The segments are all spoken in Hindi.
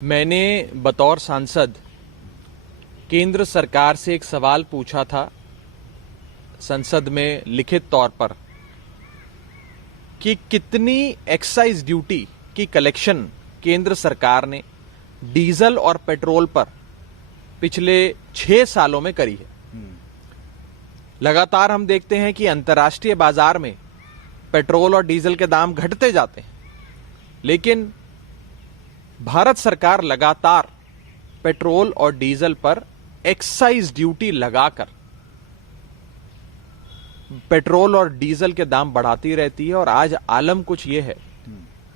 मैंने बतौर सांसद केंद्र सरकार से एक सवाल पूछा था संसद में लिखित तौर पर कि कितनी एक्साइज ड्यूटी की कलेक्शन केंद्र सरकार ने डीजल और पेट्रोल पर पिछले 6 सालों में करी है। लगातार हम देखते हैं कि अंतर्राष्ट्रीय बाजार में पेट्रोल और डीजल के दाम घटते जाते हैं, लेकिन भारत सरकार लगातार पेट्रोल और डीजल पर एक्साइज ड्यूटी लगाकर पेट्रोल और डीजल के दाम बढ़ाती रहती है। और आज आलम कुछ यह है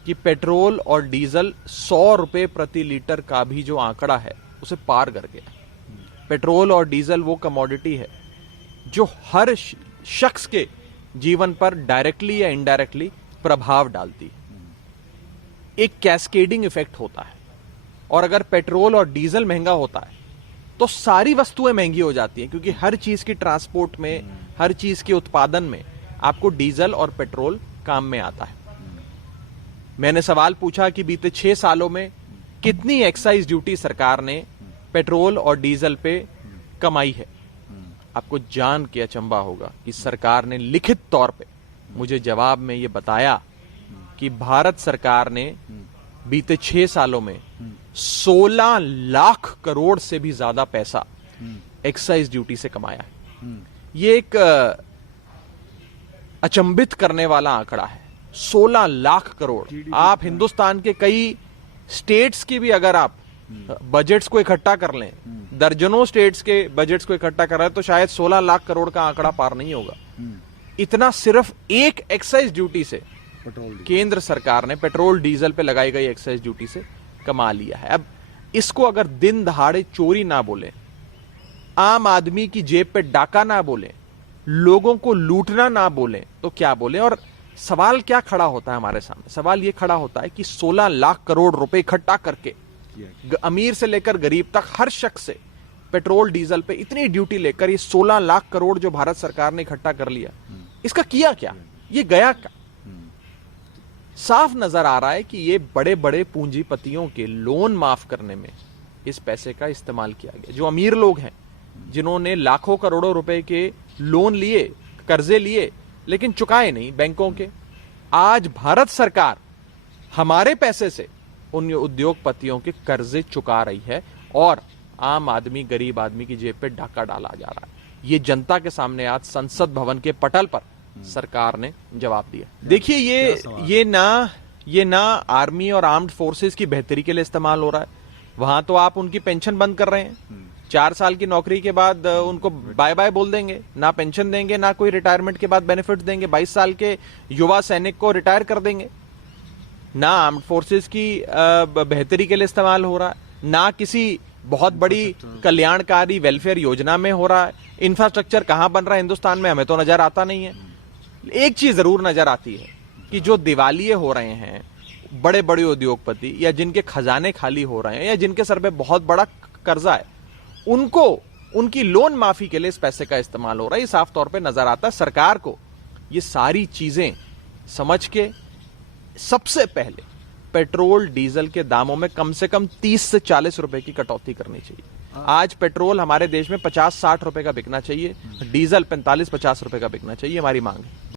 कि पेट्रोल और डीजल 100 रुपए प्रति लीटर का भी जो आंकड़ा है उसे पार कर गया। पेट्रोल और डीजल वो कमोडिटी है जो हर शख्स के जीवन पर डायरेक्टली या इनडायरेक्टली प्रभाव डालती है। एक कैस्केडिंग इफेक्ट होता है, और अगर पेट्रोल और डीजल महंगा होता है तो सारी वस्तुएं महंगी हो जाती हैं, क्योंकि हर चीज की ट्रांसपोर्ट में, हर चीज के उत्पादन में आपको डीजल और पेट्रोल काम में आता है। मैंने सवाल पूछा कि बीते 6 सालों में कितनी एक्साइज ड्यूटी सरकार ने पेट्रोल और डीजल पे कमाई है। आपको जान के अचंभा होगा कि सरकार ने लिखित तौर पे मुझे जवाब में यह बताया कि भारत सरकार ने बीते 6 सालों में 16 लाख करोड़ से भी ज्यादा पैसा एक्साइज ड्यूटी से कमाया है। ये एक अचंभित करने वाला आंकड़ा है, 16 लाख करोड़। आप हिंदुस्तान के कई स्टेट्स की भी अगर आप बजट्स को इकट्ठा कर लें, दर्जनों स्टेट्स के बजट्स को इकट्ठा कर रहे हैं, तो शायद 16 लाख करोड़ का आंकड़ा पार नहीं होगा। इतना सिर्फ एक एक्साइज ड्यूटी से केंद्र सरकार ने पेट्रोल डीजल पे लगाई गई एक्साइज ड्यूटी से कमा लिया है। अब इसको अगर दिन दहाड़े चोरी ना बोले, आम आदमी की जेब पे डाका ना बोले, लोगों को लूटना ना बोले, तो क्या बोले। और सवाल क्या खड़ा होता है हमारे सामने? सवाल यह खड़ा होता है कि 16 लाख करोड़ रुपए इकट्ठा करके अमीर से लेकर गरीब तक हर शख्स से पेट्रोल डीजल पे इतनी ड्यूटी लेकर ये 16 लाख करोड़ जो भारत सरकार ने इकट्ठा कर लिया, इसका किया क्या? ये गया क्या? साफ नजर आ रहा है कि ये बड़े बड़े पूंजीपतियों के लोन माफ करने में इस पैसे का इस्तेमाल किया गया। जो अमीर लोग हैं, जिन्होंने लाखों करोड़ों रुपए के लोन लिए, कर्जे लिए, लेकिन चुकाए नहीं बैंकों के, आज भारत सरकार हमारे पैसे से उन उद्योगपतियों के कर्जे चुका रही है और आम आदमी, गरीब आदमी की जेब पे डाका डाला जा रहा है। ये जनता के सामने आज संसद भवन के पटल पर सरकार ने जवाब दिया। देखिए, ये ना आर्मी और आर्म्ड फोर्सेस की बेहतरी के लिए इस्तेमाल हो रहा है। वहां तो आप उनकी पेंशन बंद कर रहे हैं। 4 साल की नौकरी के बाद उनको बाय बाय बोल देंगे, ना पेंशन देंगे, ना कोई रिटायरमेंट के बाद बेनिफिट देंगे। 22 साल के युवा सैनिक को रिटायर कर देंगे। ना आर्म्ड फोर्सेस की बेहतरी के लिए इस्तेमाल हो रहा है, ना किसी बहुत बड़ी कल्याणकारी वेलफेयर योजना में हो रहा है। इंफ्रास्ट्रक्चर कहां बन रहा है हिंदुस्तान में, हमें तो नजर आता नहीं है। एक चीज जरूर नजर आती है कि जो दिवालिये हो रहे हैं बड़े बड़े उद्योगपति, या जिनके खजाने खाली हो रहे हैं, या जिनके सर पे बहुत बड़ा कर्जा है, उनको उनकी लोन माफी के लिए इस पैसे का इस्तेमाल हो रहा है। ये साफ तौर पे नजर आता है। सरकार को ये सारी चीजें समझ के सबसे पहले पेट्रोल डीजल के दामों में कम से कम 30 से 40 रुपए की कटौती करनी चाहिए। आज पेट्रोल हमारे देश में 50-60 रुपए का बिकना चाहिए, डीजल 45-50 रुपए का बिकना चाहिए, हमारी मांग है।